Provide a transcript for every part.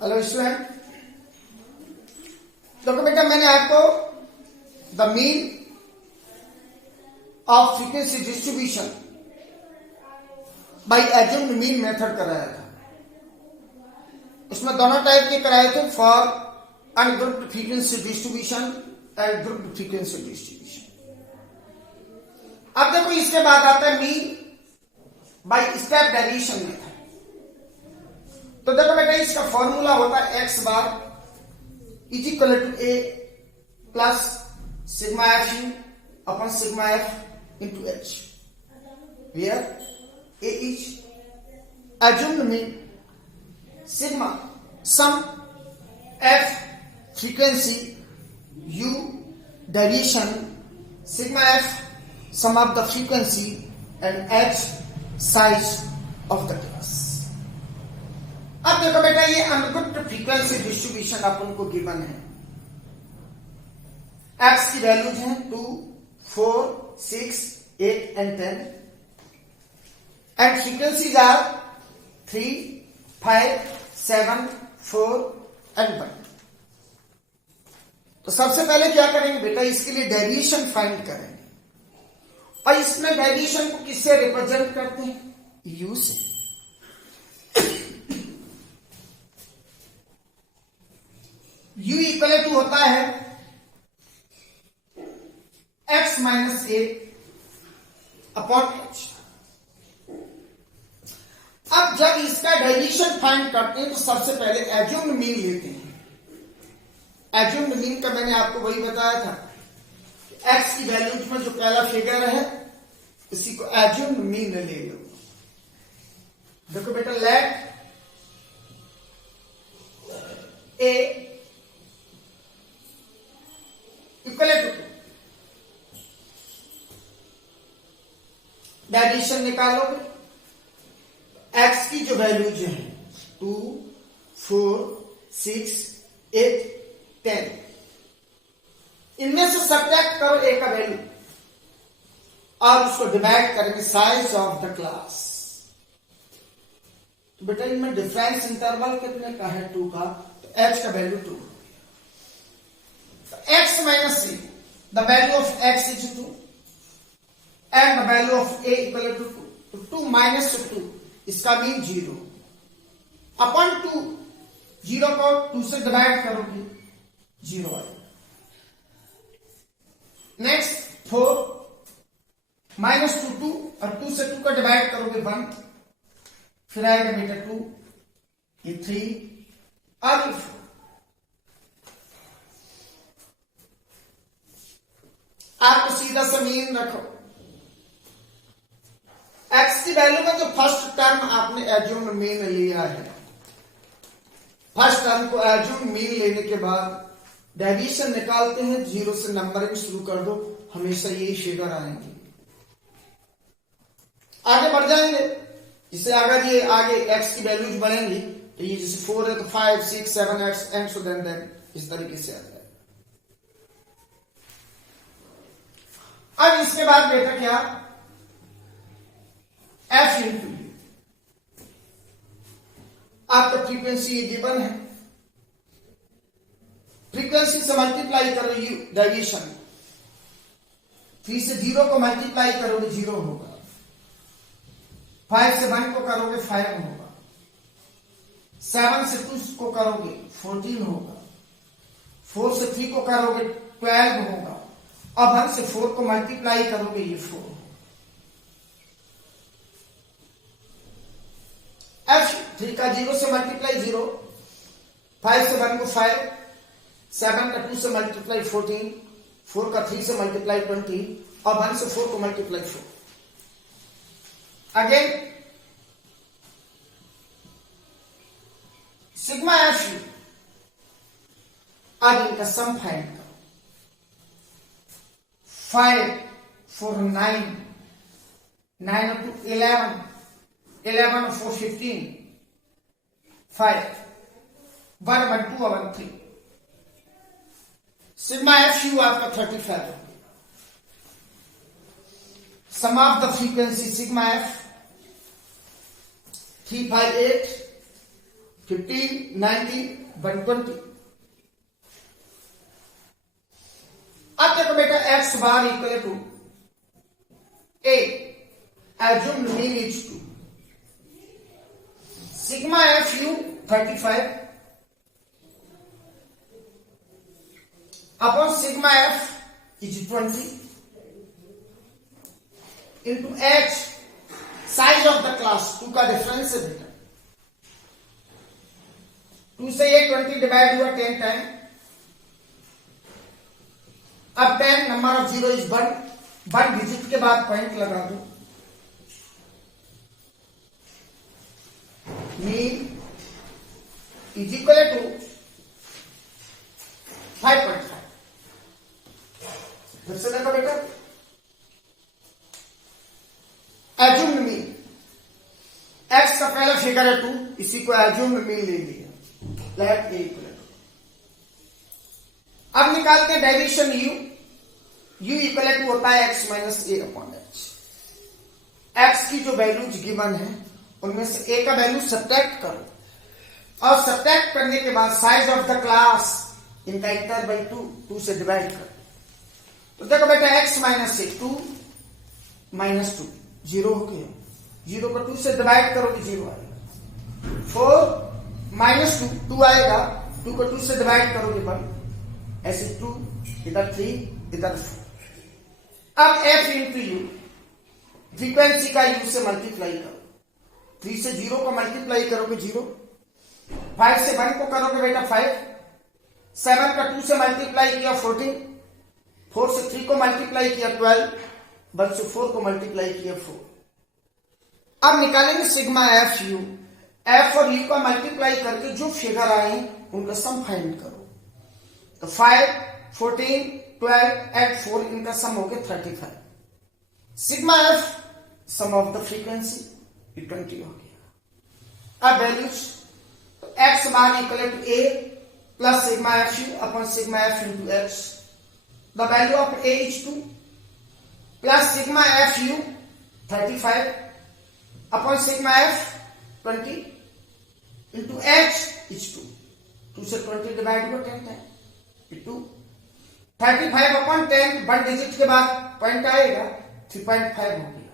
Hello student, देखो बेटा मैंने आपको the mean of frequency distribution by assumed mean method कराया था। इसमें दोनों टाइप के कराए थे, for ungrouped frequency distribution and grouped frequency distribution. अब देखो इसके बाद आता है mean by step derivation method. तो देखो बेटा इसका फॉर्मूला होता है X bar is equal to A plus sigma F U upon sigma F into H, where A is assumed mean, sigma sum F frequency, U derivation, sigma F sum of the frequency and H size of the class. अब देखो बेटा ये ungrouped frequency distribution अपन को given है। X की values हैं 2, 4, 6, 8 and 10 and frequencies are 3, 5, 7, 4 and 1। तो सबसे पहले क्या करेंगे बेटा, इसके लिए डेरिवेशन फाइंड करेंगे और इसमें डेरिवेशन को किससे रिप्रेजेंट करते हैं, यू से। U इक्वल टू होता है x minus A upon H. अब जब इसका डेरिवेशन फाइंड करते हैं तो सबसे पहले एज्यूम्ड मीन लेते हैं। एज्यूम्ड मीन का मैंने आपको वही बताया था, x की वैल्यूज में जो पहला फिगर है इसी को एज्यूम्ड मीन ले लो। देखो बेटा let A equal to derivation निकालोगे, x की जो वैल्यूज हैं 2, 4, 6, 8, 10, इनमें से सब्ट्रैक्ट करो a का वैल्यू और उसको डिवाइड करेंगे साइज ऑफ द क्लास। तो बेटा इनमें डिफरेंस इंटरवल कितने का है, 2 का, तो h का value 2। x minus c, the value of x is 2 and the value of a equal to 2. तो 2 minus 2 इसका मीन 0 अपॉन 2, 0 को 2 से डिवाइड करोगे 0 आएगा। नेक्स्ट 4 माइनस 2 और 2 से 2 का डिवाइड करोगे 1, फिर आएगा बेटा 2, ये 3 और ये 4। आपको सीधा सा मीन रखो, x की वैल्यू में जो फर्स्ट टर्म आपने एज्यूम्ड मीन लिया है, फर्स्ट टर्म को एज्यूम्ड मीन लेने के बाद डेरिवेशन निकालते हैं, 0 से नंबरिंग शुरू कर दो, हमेशा यही फिगर आएंगे। आगे बढ़ जाएंगे, जिससे अगर ये आगे x की वैल्यूज बढ़ेंगी तो ये जैसे 4 है तो 5, 6, 7 एंड सो देन इस तरीके से आ जाए। अब इसके बाद बेटा क्या, f इंटू यू, आपका फ्रीक्वेंसी ये गिवन है, फ्रीक्वेंसी से मल्टीप्लाई करो यू डेरिवेशन, 3 से 0 को मल्टीप्लाई करोगे 0 होगा, 5 से 1 को करोगे 5 होगा, 7 से 2 को करोगे 14 होगा, 4 से 3 को करोगे 12 होगा, अब 1 से 4 को मल्टीप्लाई करोगे ये 4। f 3 का 0 से मल्टीप्लाई 0, 5 से 1 को 5, 7 का 2 से मल्टीप्लाई 14, 4 का 3 से मल्टीप्लाई 20, अब 1 से 4 को multiply 4। Again sigma F you, अब इनका सम फाइंड करो। 5, 4, 9, 9 up to 11, 11 up 4, 15, 5, 1, 1, 2, 1, 3, sigma F U आपका 35 है। Sum of the frequency sigma F 3, 5, 8, 15, 19, 120। अब देखो बेटा X bar equal to A, assume mean is 2, sigma F U 35 upon sigma F is 20 into H size of the class, 2 का difference है बेटा, 2 से ये 20 डिवाइड हुआ 10 टाइम। अब 10 number of zero is 1 digit के बाद पॉइंट लगा दो, मीन इज इक्वल टू 5.5। फिर से देखो बेटा, एज्यूम्ड मीन, एक्स का पहला फिगर है 2, इसी को एज्यूम्ड मीन ले लिया, लेट ए इक्वल टू। अब निकालते हैं डेरिवेशन यू इक्वल टू होता है x minus A upon H. X की जो वैल्यूज गिवन है उनमें से ए का वैल्यू सब्ट्रैक्ट करो, और सब्ट्रैक्ट करने के बाद साइज ऑफ द क्लास इनका इंटर बाई 2 से डिवाइड करो। तो देखो बेटा एक्स माइनस ए 2 माइनस 2 जीरो हो गया, 0 को 2 से डिवाइड करोगे 0 आएगा। 4 माइनस 2 आएगा, 2 को 2 से डिवाइड करोगे 1, ऐसे 2 इधर 3 इधर 4। अब एफ इंटू यू, फ्रीक्वेंसी का यू से मल्टीप्लाई करो, 3 से 0 को मल्टीप्लाई करोगे 0, 5 से 1 को करोगे बेटा 5, 7 का 2 से मल्टीप्लाई किया 14, 4 से 3 को मल्टीप्लाई किया 12, 1 से 4 को मल्टीप्लाई किया 4। अब निकालेंगे सिग्मा एफ यू, एफ और यू का मल्टीप्लाई करके जो फिगर आए उनका सम फाइंड करो। तो 5, 14, 12 एंड 4 इनका सम हो गया 35। Sigma F sum of the frequency 20 हो गया। अब वैल्यूज, तो X bar equal to A plus sigma F U upon sigma F into X. The value of A is 2 plus sigma F U 35 upon sigma F 20 into H is 2 से 20 divide हुआ 10 time, 2 35 upon 10, 1 digit के बाद point आएगा 3.5 हो गया।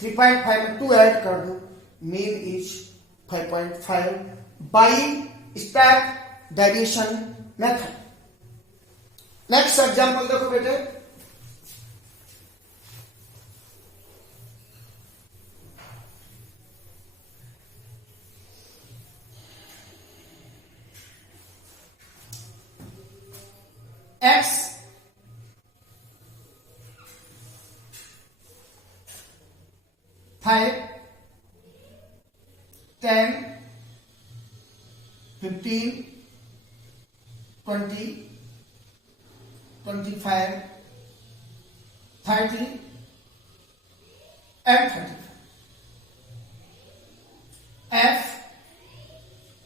3.5 में 2 add कर दो, mean is 5.5 by stack deviation method. Next example देखो बेटे, x 5, 10, 15, 20, 25, 30 and 35. F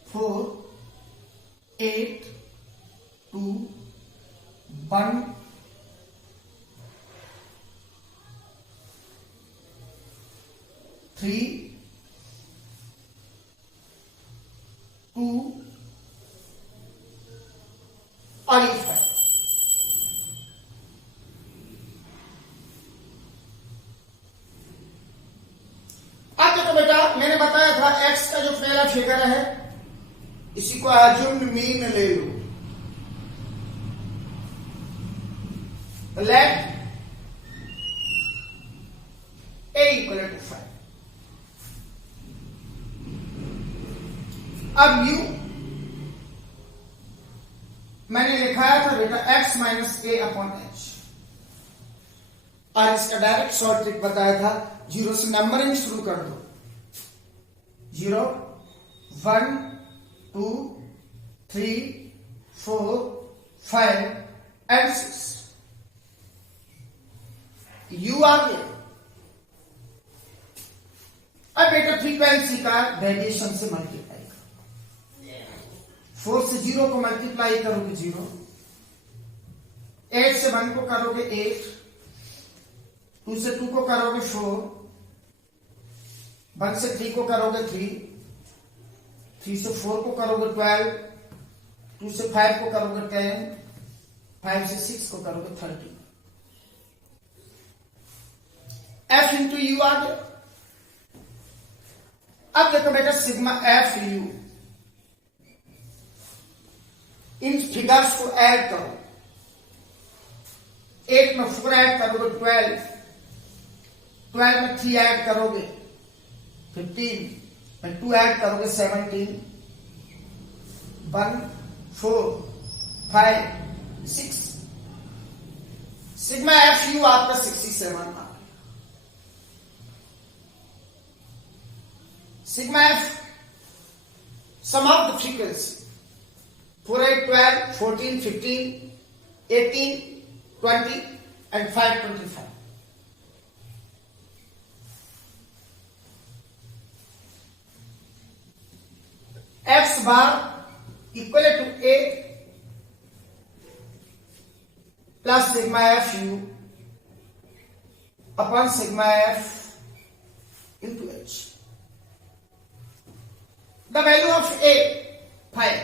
4, 8, 2, 1, 3, 2 और 5। अब देखो बेटा, मैंने बताया था x का जो पहला फिगर है इसी को एज्यूम्ड मीन ले लो। Let a equal to 5। अब u मैंने लिखाया था बेटा x minus A upon H, और इसका डायरेक्ट शॉर्ट ट्रिक बताया था, 0 से नंबरिंग शुरू कर दो, 0, 1, 2, 3, 4, 5 एंड 6। यू आ गया। अब बेटा फ्रीक्वेंसी का डेविएशन से मल्टीप्लाई करो, 4 से 0 को मल्टीप्लाई करोगे 0, 8 से 1 को करोगे 8, 2 से 2 को करोगे 4, 1 से 3 को करोगे 3, 3 से 4 को करोगे 12, 2 से 5 को करोगे 10, 5 से 6 को करोगे 30। F इंटू यू आ गया। अब देखो बेटा sigma F you, in figures को ऐड करो। 8 में 4 ऐड करोगे 12, 12 में 3 ऐड करोगे 15, में 2 ऐड करोगे 17, 1 4 5 6। सिग्मा एफ यू आपका 67 आ गया। Sigma F, sum of the frequency 4, 8, 12, 14, 15, 18, 20 and 5, 25. X bar equal to A plus sigma F U upon sigma F into H. The value of A 5,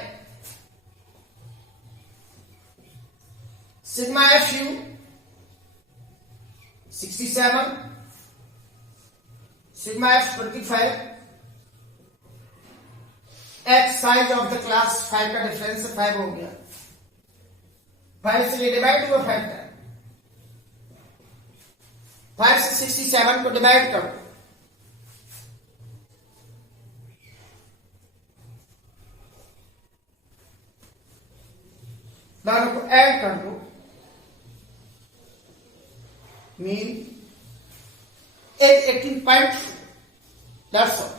sigma FU 67, sigma F 25, X size of the class 5 का difference 5 हो गया, 5 से divide हुआ 5 time, 5 से 67 को divide करो, दोनों को ऐड कर दो, मीन 18.4, दैट्स ऑल।